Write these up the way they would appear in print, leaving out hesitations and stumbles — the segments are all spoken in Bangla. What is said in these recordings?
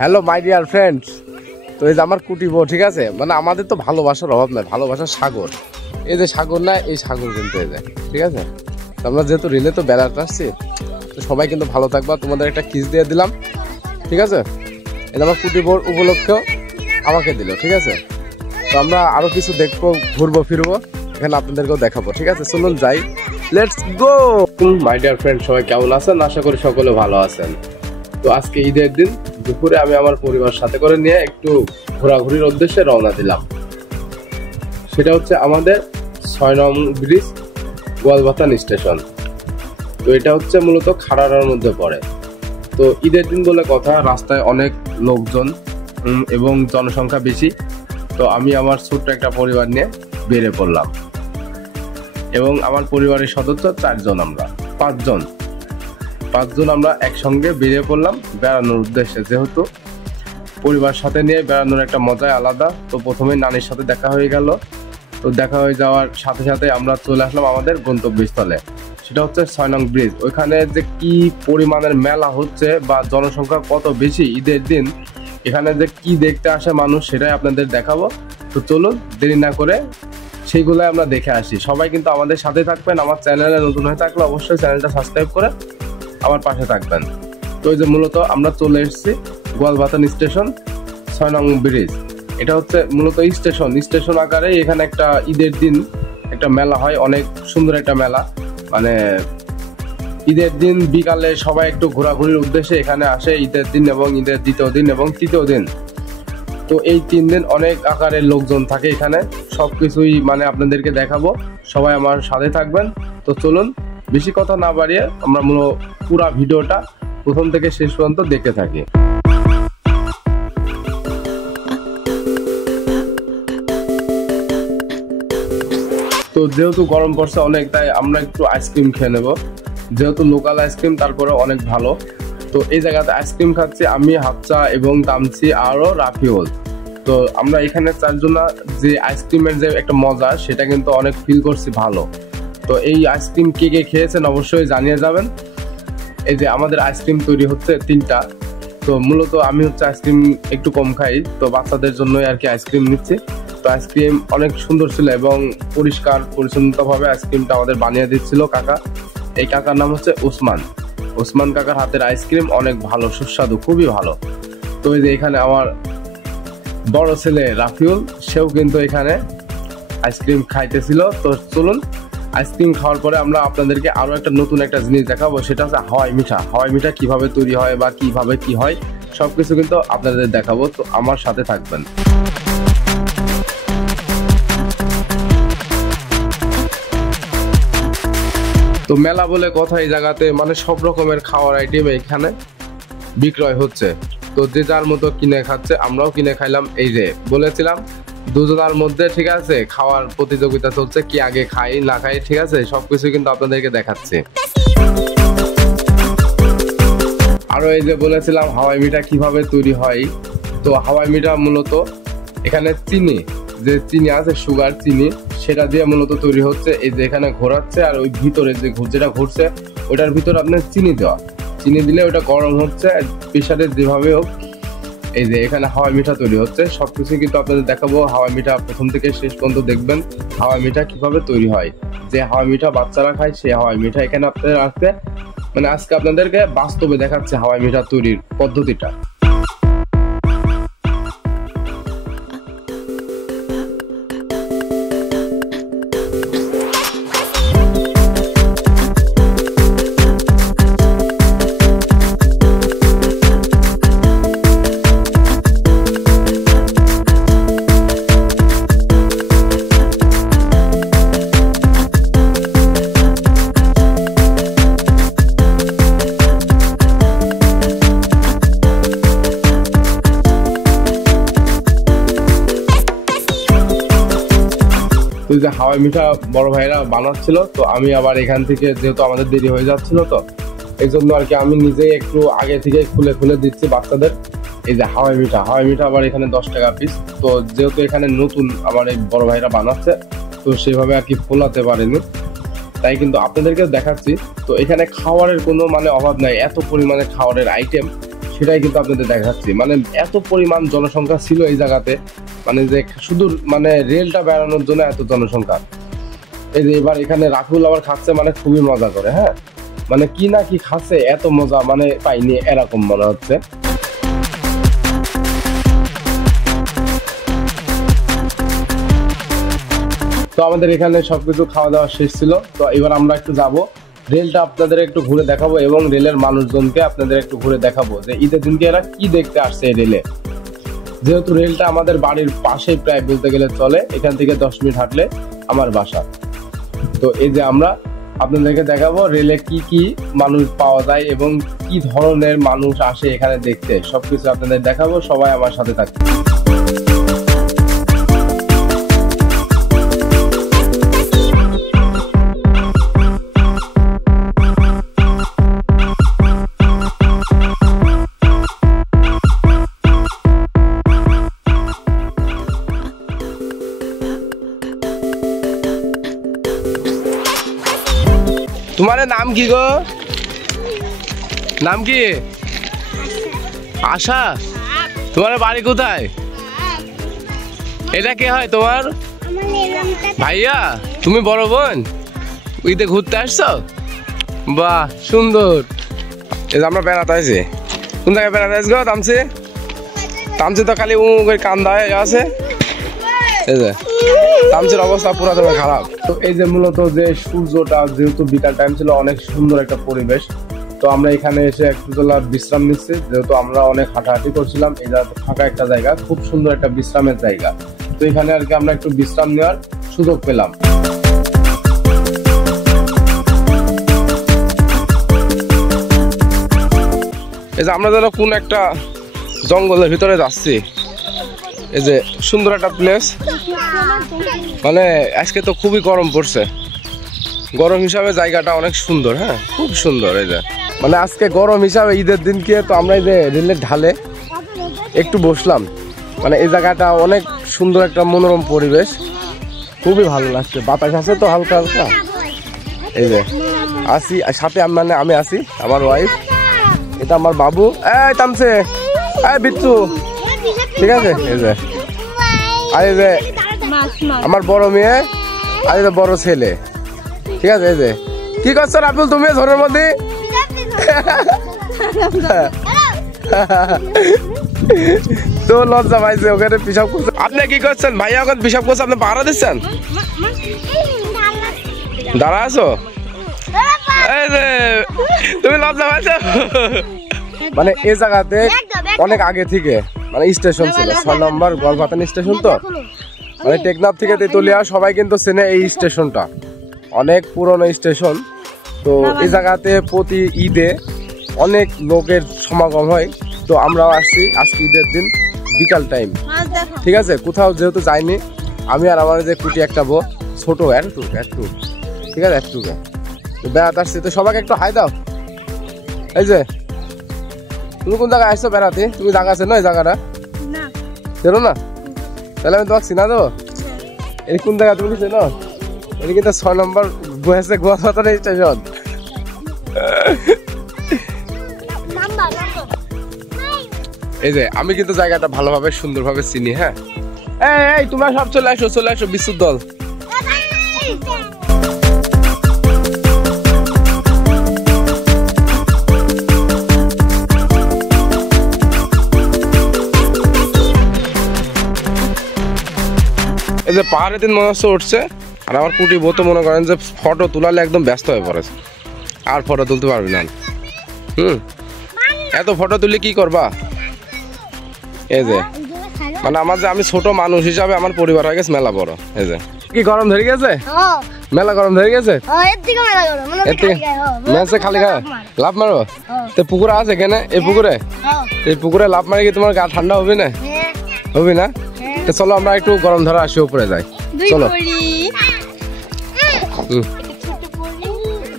Hello my dear friends. তো এই যে আমার কুটি বউ, ঠিক আছে, মানে আমাদের তো ভালোবাসার অভাব নাই, ভালোবাসার সাগর। এই যে সাগর না, এই সাগর কিন্তু এই যে, ঠিক আছে। তো আমরা যেহেতু রিলে তো বেড়াতে আসছি, তো সবাই কিন্তু ভালো থাকবা। তোমাদের একটা কিস দিয়ে দিলাম, ঠিক আছে। এটা আমার কুটি বউর উপলক্ষেও আমাকে দিল, ঠিক আছে। তো আমরা আরো কিছু দেখবো, ঘুরবো ফিরবো, এখানে আপনাদেরকেও দেখাবো, ঠিক আছে। চলুন যাই, let's go. My dear friend, সবাই কেমন আছেন? আশা করি সকলে ভালো আছেন। তো আজকে ঈদের দিন দুপুরে আমি আমার পরিবার সাথে করে নিয়ে একটু ঘোরাঘুরির উদ্দেশ্যে রওনা দিলাম। সেটা হচ্ছে আমাদের ৬ নং ব্রিজ গোয়ালবাথান স্টেশন। তো এটা হচ্ছে মূলত খাড়ারার মধ্যে পড়ে। তো ঈদের দিন বলে কথা, রাস্তায় অনেক লোকজন এবং জনসংখ্যা বেশি। তো আমি আমার ছোট্ট একটা পরিবার নিয়ে বেরিয়ে পড়লাম এবং আমার পরিবারের সদস্য ৪ জন, আমরা ৫ জন আমরা একসঙ্গে বেরিয়ে পড়লাম বেড়ানোর উদ্দেশ্যে। যেহেতু পরিবার সাথে নিয়ে বেড়ানোর একটা মজাই আলাদা। তো প্রথমে নানির সাথে দেখা হয়ে গেল। তো দেখা হয়ে যাওয়ার সাথে সাথে আমরা চলে আসলাম আমাদের গন্তব্যস্থলে, সেটা হচ্ছে ৬ নং ব্রিজ। ওইখানে যে কি পরিমাণের মেলা হচ্ছে বা জনসংখ্যা কত বেশি ঈদের দিন, এখানে যে কি দেখতে আসে মানুষ, সেটাই আপনাদের দেখাবো। তো চলুন দেরি না করে সেইগুলো আমরা দেখে আসি। সবাই কিন্তু আমাদের সাথে থাকবেন। আমার চ্যানেলে নতুন হয়ে থাকলে অবশ্যই চ্যানেলটা সাবস্ক্রাইব করে আমার পাশে থাকবেন। তো এই যে মূলত আমরা চলে এসেছি গোয়ালবাথান স্টেশন, ৬ নং ব্রিজ। এটা হচ্ছে মূলত স্টেশন আকারে। এখানে একটা ঈদের দিন একটা মেলা হয়, অনেক সুন্দর একটা মেলা। মানে ঈদের দিন বিকালে সবাই একটু ঘোরাঘুরির উদ্দেশ্যে এখানে আসে, ঈদের দিন এবং ঈদের দ্বিতীয় দিন এবং তৃতীয় দিন। তো এই 3 দিন অনেক আকারের লোকজন থাকে এখানে। সবকিছুই মানে আপনাদেরকে দেখাবো, সবাই আমার সাথে থাকবেন। তো চলুন বেশি কথা না বাড়িয়ে আমরা পুরো ভিডিওটা প্রথম থেকে শেষ পর্যন্ত দেখতে থাকি। তো যেহেতু গরম পড়ছে অনেক, তাই আমরা একটু আইসক্রিম খেয়ে নেব। যেহেতু লোকাল আইসক্রিম, তারপরে অনেক ভালো। তো এই জায়গাতে আইসক্রিম খাচ্ছি আমি, হাফচা এবং তামসি আরও রাফিউল। তো আমরা এখানে 4 জন যে আইসক্রিমের যে একটা মজা, সেটা কিন্তু অনেক ফিল করছি ভালো। তো এই আইসক্রিম কে কে খেয়েছেন অবশ্যই জানিয়ে যাবেন। এই যে আমাদের আইসক্রিম তৈরি হচ্ছে 3টা। তো মূলত আমি হচ্ছে আইসক্রিম একটু কম খাই, তো বাচ্চাদের জন্যই আর কি আইসক্রিম নিচ্ছি। তো আইসক্রিম অনেক সুন্দর ছিল এবং পরিষ্কার পরিচ্ছন্নভাবে আইসক্রিমটা আমাদের বানিয়ে দিচ্ছিল কাকা। এই কাকার নাম হচ্ছে ওসমান কাকার হাতের আইসক্রিম অনেক ভালো, সুস্বাদু, খুবই ভালো। তো এই যে এখানে আমার বড় ছেলে রাফিউল, সেও কিন্তু এখানে আইসক্রিম খাইতেছিল। তো চলুন আইসক্রিম খাওয়ার পরে আমরা আপনাদেরকে আরো একটা নতুন একটা জিনিস দেখাবো, সেটা হচ্ছে হাওয়াই মিঠা কিভাবে তৈরি হয় বা কিভাবে কি হয় সবকিছু কিন্তু আপনাদের দেখাবো। তো আমার সাথে থাকবেন। তো মেলা বলে কথা, এই জায়গাতে মানে সব রকমের খাওয়ার আইটেম এখানে বিক্রয় হচ্ছে। তো যে যার মতো কিনে খাচ্ছে, আমরাও কিনে খাইলাম। এই যে বলেছিলাম দুজনের মধ্যে, ঠিক আছে, খাওয়ার প্রতিযোগিতা চলছে, কি আগে খাই না খাই, ঠিক আছে, সবকিছু কিন্তু আপনাদেরকে দেখাচ্ছে। আরো এই যে বলেছিলাম হাওয়াই মিঠা কিভাবে তৈরি হয়। তো হাওয়াই মিঠা মূলত এখানে যে চিনি আছে, সুগার চিনি, সেটা দিয়ে মূলত তৈরি হচ্ছে। এই যে এখানে ঘোরাচ্ছে, আর ওই ভিতরে যেটা ঘুরছে ওটার ভিতরে আপনার চিনি দিলে ওটা গরম হচ্ছে প্রেসারে, যেভাবে হোক। এই যে এখানে হাওয়াই মিঠা তৈরি হচ্ছে, সবকিছু কিন্তু আপনাদের দেখাবো। হাওয়াই মিঠা প্রথম থেকে শেষ পর্যন্ত দেখবেন হাওয়াই মিঠা কিভাবে তৈরি হয়। যে হাওয়াই মিঠা বাচ্চারা খায়, সেই হাওয়াই মিঠা এখানে আপনাদের আজকে আপনাদেরকে বাস্তবে দেখাচ্ছে হাওয়াই মিঠা তৈরির পদ্ধতিটা। তো যে হাওয়াই মিঠা বড় ভাইরা বানাচ্ছিল, তো আমি আবার এখান থেকে, যেহেতু আমাদের দেরি হয়ে যাচ্ছিল, তো এই জন্য আর কি আমি নিজেই একটু আগে থেকে খুলে দিচ্ছি বাচ্চাদের। এই যে হাওয়াই মিঠা আবার এখানে 10 টাকা পিস। তো যেহেতু এখানে নতুন আমার এই বড় ভাইরা বানাচ্ছে, তো সেভাবে আর কি ফোলাতে পারেনি, তাই কিন্তু আপনাদেরকে দেখাচ্ছি। তো এখানে খাবারের কোনো মানে অভাব নাই, এত পরিমাণে খাবারের আইটেম, সেটাই কিন্তু আপনাদের দেখাচ্ছি। মানে এত পরিমাণ জনসংখ্যা ছিল এই জায়গাতে, মানে যে শুধু মানে রেলটা বেড়ানোর জন্য এত জনসংখ্যা। এই যে এবার এখানে রাফুল আবার খাচ্ছে, মানে খুবই মজা করে। হ্যাঁ, মানে কি না কি খাচ্ছে, এত মজা মানে পাইনি এরকম মনে হচ্ছে। তো আমাদের এখানে সবকিছু খাওয়া দাওয়া শেষ ছিল। তো এবার আমরা একটু যাব রেলটা আপনাদের একটু ঘুরে দেখাবো, এবং রেলের মানুষজনকে আপনাদের একটু ঘুরে দেখাবো যে ঈদের দিনকে এরা কি দেখতে আসছে এই রেলে। যেহেতু রেলটা আমাদের বাড়ির পাশেই প্রায় বলতে গেলে চলে, এখান থেকে 10 মিনিট হাঁটলে আমার বাসা। তো এই যে আমরা আপনাদেরকে দেখাবো রেলে কি কি মানুষ পাওয়া যায় এবং কি ধরনের মানুষ আসে এখানে দেখতে, সবকিছু আপনাদের দেখাবো। সবাই আমার সাথে থাকবে। তোমার নাম কি গো? নাম কি? আশা। তোমার বাড়ি কোথায়? এটা কে হয় তোমার? ভাইয়া। তুমি বড় বোন? ঈদে ঘুরতে আসছো? বাহ, সুন্দর। এই যে আমরা বেড়াতে আসছি। কোন জায়গায় বেড়াতে আসছো? তামসি। তামসি তো খালি কান্দা হয়ে আছে। এই যে তামসির অবস্থা পুরো খারাপ। তো এই যে মূলত যে সূর্যটা, যেহেতু বিকাল টাইম ছিল, অনেক সুন্দর একটা পরিবেশ। তো আমরা এখানে এসে একটু বিশ্রাম নিচ্ছি, যেহেতু আমরা অনেক হাঁটাহাঁটি করছিলাম। এই জায়গা ফাঁকা একটা জায়গা, খুব সুন্দর একটা বিশ্রামের জায়গা। তো এখানে আর কি আমরা একটু বিশ্রাম নেওয়ার সুযোগ পেলাম। এই যে আমরা যেন কোন একটা জঙ্গলের ভিতরে যাচ্ছি। এই যে সুন্দর একটা প্লেস, মানে আজকে তো খুবই গরম পড়ছে। গরম হিসাবে জায়গাটা অনেক সুন্দর। হ্যাঁ, খুব সুন্দর। এই যে মানে আজকে গরম হিসাবে ঈদের দিনকে তো আমরা এই যে রেলের ঢালে একটু বসলাম। মানে এই জায়গাটা অনেক সুন্দর একটা মনোরম পরিবেশ, খুবই ভালো লাগছে। বাতাস আছে তো হালকা হালকা। এই যে আসি সাথে মানে আমি আছি, আমার ওয়াইফ, এটা আমার বাবু। এই তামসে, এই বিচ্ছু, ঠিক আছে। এই যে আর এই যে আমার বড় মেয়ে, আর এই যে বড় ছেলে, ঠিক আছে। এই যে কি করছো রাফুল তুমি ঝড়ের মধ্যে? তো লজ্জা পাইছে, ওখানে পিসাব করছে। আপনি কি করছেন ভাইয়া? ওখানে পিসাব করছে, আপনি পাহারা দিচ্ছেন? দাঁড়া আছো? এই যে তুমি লজ্জা পাইছো? মানে এই জায়গাতে অনেক আগে থেকে মানে স্টেশন ছিল, 6 নম্বর গোয়ালপাতানি স্টেশন। তো মানে টেকনাফ থেকে তেতুলিয়া সবাই কিন্তু চেনে এই স্টেশনটা, অনেক পুরনো স্টেশন। তো এই জায়গাতে প্রতি ঈদে অনেক লোকের সমাগম হয়। তো আমরাও আসছি আজকে ঈদের দিন বিকাল টাইম, ঠিক আছে। কোথাও যেহেতু যাইনি, আমি আর আমার যে কুটি একটা বউ, ছোট একটু, ঠিক আছে, একটু বেড়াতে আসছি। তো সবাইকে একটু হাই দাও। এই যে তুমি কোন জায়গায় আসছো বেড়াতে? তুমি জায়গা আছে না এই জায়গাটা? চেনো না? তাহলে আমি তোমাকে চিনা দেবো। এই কোন জায়গা তুমি চেনো? এটা কিন্তু 6 নম্বর গোয়ালপাতানি স্টেশন। এই যে আমি কিন্তু জায়গাটা ভালোভাবে সুন্দরভাবে চিনি। হ্যাঁ, এই তোমরা সব চলে আসো বিদ্যুৎ দল। এই যে পাহাড়ের দিন মনে হচ্ছে উঠছে, আর আমার কুটি বউ তো মনে করেন যে ফটো তোলালে একদম ব্যস্ত হয়ে পড়েছে, আর ফটো তুলতে পারবি না। এত ফটো তুললে কি করবা? এই যে মানে আমার যে আমি ছোট মানুষ হিসাবে আমার পরিবার হয়ে গেছে মেলা বড়। এই যে কি গরম ধরে গেছে, মেলা গরম ধরে গেছে। খালি লাভ মারো তো পুকুরে আছে এখানে, এই পুকুরে লাভ মারে কি তোমার গা ঠান্ডা হবে না? হবে না? তো চলো আমরা একটু গরম ধরা আসি, উপরে যাই। চলো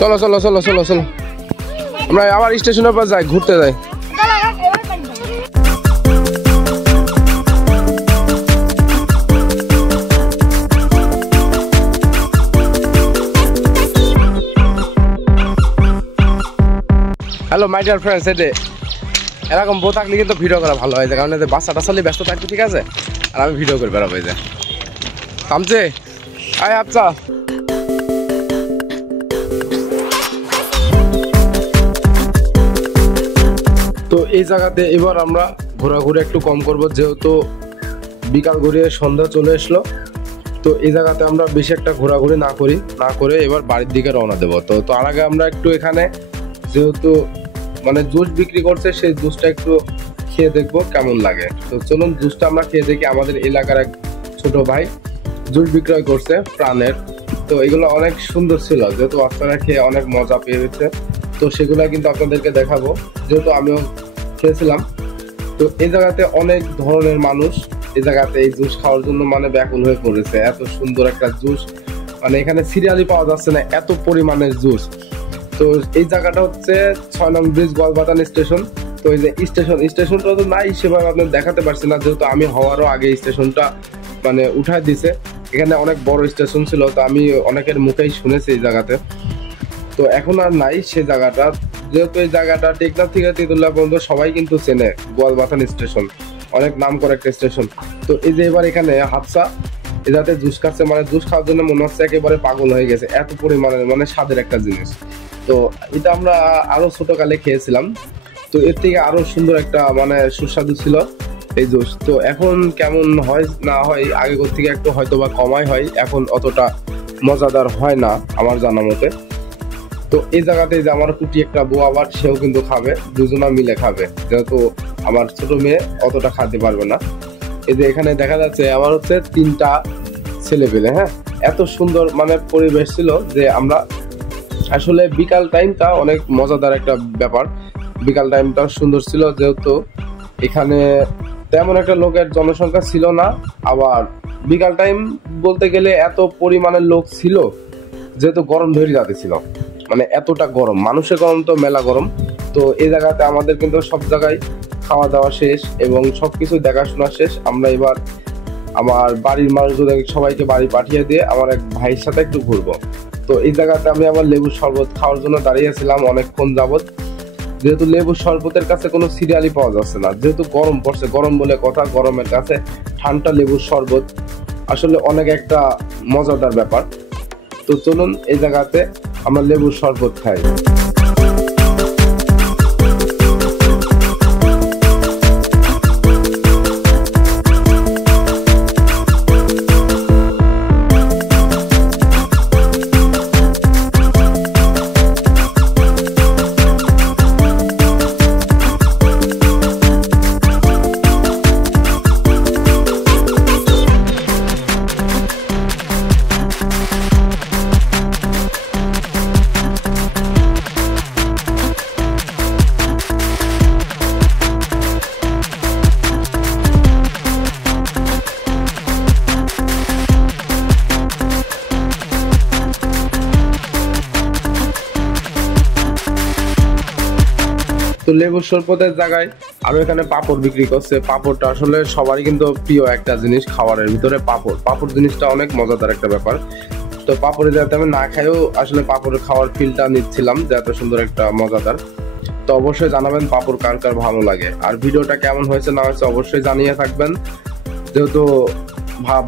চলো চলো চলো চলো চলো আমরা আবার স্টেশনের পর যাই, ঘুরতে যাই। হ্যালো মাই ডিয়ার ফ্রেন্ডস, এরকম বউ থাকলে কিন্তু ভিডিও করা ভালো হয়, কারণ এদের বাচ্চা টাচ্চা নিয়ে ব্যস্ত থাকবে, ঠিক আছে, আর আমি ভিডিও করে বেড়াবো। এই যে থামছে, আয় আচ্ছা। তো এই জায়গাতে এবার আমরা ঘোরাঘুরি একটু কম করব, যেহেতু বিকাল ঘুরিয়ে সন্ধ্যা চলে আসলো। তো এই জায়গাতে আমরা বেশি একটা ঘোরাঘুরি না করে এবার বাড়ির দিকে রওনা দেবো। তো তার আগে আমরা একটু এখানে যেহেতু মানে জুস বিক্রি করছে, সেই জুসটা একটু খেয়ে দেখবো কেমন লাগে। তো চলুন জুসটা আমরা খেয়ে দেখি। আমাদের এলাকার এক ছোট ভাই জুস বিক্রয় করছে প্রাণের। তো এগুলো অনেক সুন্দর ছিল, যেহেতু বাচ্চারা খেয়ে অনেক মজা পেয়েছে। তো সেগুলো কিন্তু আপনাদেরকে দেখাবো, যেহেতু আমিও খেয়েছিলাম। তো এই জায়গাতে অনেক ধরনের মানুষ এই জায়গাতে এই জুস খাওয়ার জন্য মানে ব্যাকুল হয়ে পড়েছে। এত সুন্দর একটা জুস, মানে এখানে সিরিয়ালি পাওয়া যাচ্ছে না, এত পরিমাণের জুস। তো এই জায়গাটা হচ্ছে 6 নং ব্রিজ গোয়ালবাতান স্টেশন। তো এই যে স্টেশনটা তো নাই সেভাবে আপনার দেখাতে পারছি না, যেহেতু আমি হওয়ারও আগে স্টেশনটা মানে উঠায় দিছে। এখানে অনেক বড় স্টেশন ছিল, তো আমি অনেকের মুখেই শুনেছি এই জায়গাতে। তো এখন আর নাই সে জায়গাটা, যেহেতু এই জায়গাটা টেকনাফ থেকে তেঁতুলিয়া পর্যন্ত সবাই কিন্তু চেনে। গোয়ালবাথান স্টেশন অনেক নাম করা একটা স্টেশন। তো এই যে এবার এখানে হাফসা এটাতে জুস খাচ্ছে, মানে জুস খাওয়ার জন্য মনে হচ্ছে একেবারে পাগল হয়ে গেছে, এত পরিমাণে মানে স্বাদের একটা জিনিস। তো এটা আমরা আরো ছোটকালে খেয়েছিলাম, তো এর থেকে আরো সুন্দর একটা মানে সুস্বাদু ছিল এই জুস। তো এখন কেমন হয় না হয়, আগের থেকে একটু হয়তো বা কমাই হয়, এখন অতটা মজাদার হয় না আমার জানা মতে। তো এই জায়গাতে যে আমার কুটি একটা বউ আবার সেও কিন্তু খাবে, দুজনা মিলে খাবে, যেহেতু আমার ছোট মেয়ে অতটা খাতে পারবে না। এই যে এখানে দেখা যাচ্ছে আমার হচ্ছে 3টা ছেলে পেলে, হ্যাঁ, এত সুন্দর মানে পরিবেশ ছিল যে আমরা আসলে বিকাল টাইমটা অনেক মজাদার একটা ব্যাপার। বিকাল টাইমটা সুন্দর ছিল, যেহেতু এখানে তেমন একটা লোকের জনসংখ্যা ছিল না। আবার বিকাল টাইম বলতে গেলে এত পরিমাণের লোক ছিল, যেহেতু গরম ধরে যাতে ছিল, মানে এতটা গরম, মানুষের গরম তো মেলা গরম। তো এই জায়গাতে আমাদের কিন্তু সব জায়গায় খাওয়া দাওয়া শেষ এবং সবকিছু দেখাশোনা শেষ। আমরা এবার আমার বাড়ির মানুষদের সবাইকে বাড়ি পাঠিয়ে দিয়ে আমার এক ভাইয়ের সাথে একটু ঘুরবো। তো এই জায়গাতে আমি আবার লেবুর শরবত খাওয়ার জন্য দাঁড়িয়েছিলাম অনেকক্ষণ যাবত, যেহেতু লেবুর শরবতের কাছে কোনো সিরিয়ালই পাওয়া যাচ্ছে না, যেহেতু গরম পড়ছে, গরম বলে কথা, গরমের কাছে ঠান্ডা লেবুর শরবত আসলে অনেক একটা মজাদার ব্যাপার। তো চলুন এই জায়গাতে আমরা লেবুর শরবত খাই। তো লেবুর শরবতের জায়গায় আরো এখানে পাপড় বিক্রি করছে। পাপড়টা আসলে সবারই কিন্তু প্রিয় একটা জিনিস, খাবারের ভিতরে পাপড় জিনিসটা অনেক মজাদার একটা ব্যাপার। তো পাপড়ে যাতে আমি না খাইও আসলে পাপড় খাওয়ার ফিলটা নিচ্ছিলাম, যে এত সুন্দর একটা মজাদার। তো অবশ্যই জানাবেন পাপড় কার কার ভালো লাগে, আর ভিডিওটা কেমন হয়েছে না হয়েছে অবশ্যই জানিয়ে থাকবেন, যেহেতু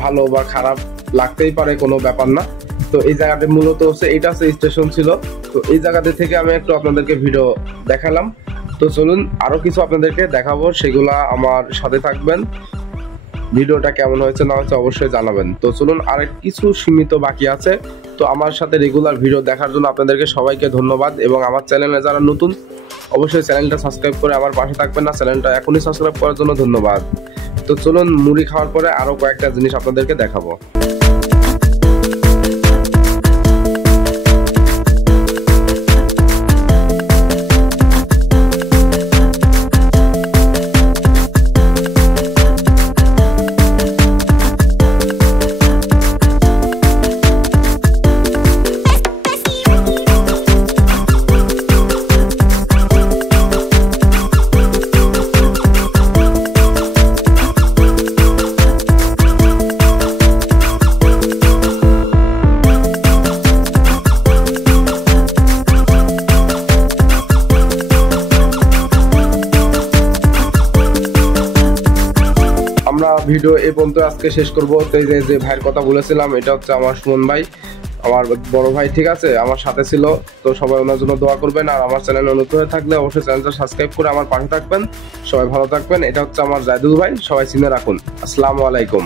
ভালো বা খারাপ লাগতেই পারে, কোনো ব্যাপার না। তো এই জায়গাটা মূলত হচ্ছে এটা হচ্ছে স্টেশন ছিল। তো এই জায়গাতে থেকে আমি একটু আপনাদেরকে ভিডিও দেখালাম। তো চলুন আরো কিছু আপনাদেরকে দেখাবো, সেগুলা আমার সাথে থাকবেন। ভিডিওটা কেমন হয়েছে না হয়েছে অবশ্যই জানাবেন। তো চলুন আরেক কিছু সীমিত বাকি আছে। তো আমার সাথে রেগুলার ভিডিও দেখার জন্য আপনাদেরকে সবাইকে ধন্যবাদ, এবং আমার চ্যানেলে যারা নতুন অবশ্যই চ্যানেলটা সাবস্ক্রাইব করে আমার পাশে থাকবেন, না চ্যানেলটা এখনই সাবস্ক্রাইব করার জন্য ধন্যবাদ। তো চলুন মুড়ি খাওয়ার পরে আরো কয়েকটা জিনিস আপনাদেরকে দেখাবো। আমরা ভিডিও এই পর্যন্ত আজকে শেষ করবো। তো এই যে ভাইয়ের কথা বলেছিলাম, এটা হচ্ছে আমার সুমন ভাই, আমার বড় ভাই, ঠিক আছে, আমার সাথে ছিল। তো সবাই ওনার জন্য দোয়া করবেন, আর আমার চ্যানেলে নতুন হয়ে থাকলে অবশ্যই চ্যানেলটা সাবস্ক্রাইব করে আমার পাশে থাকবেন। সবাই ভালো থাকবেন। এটা হচ্ছে আমার জায়দুল ভাই, সবাই চিনে রাখুন। আসসালামু আলাইকুম।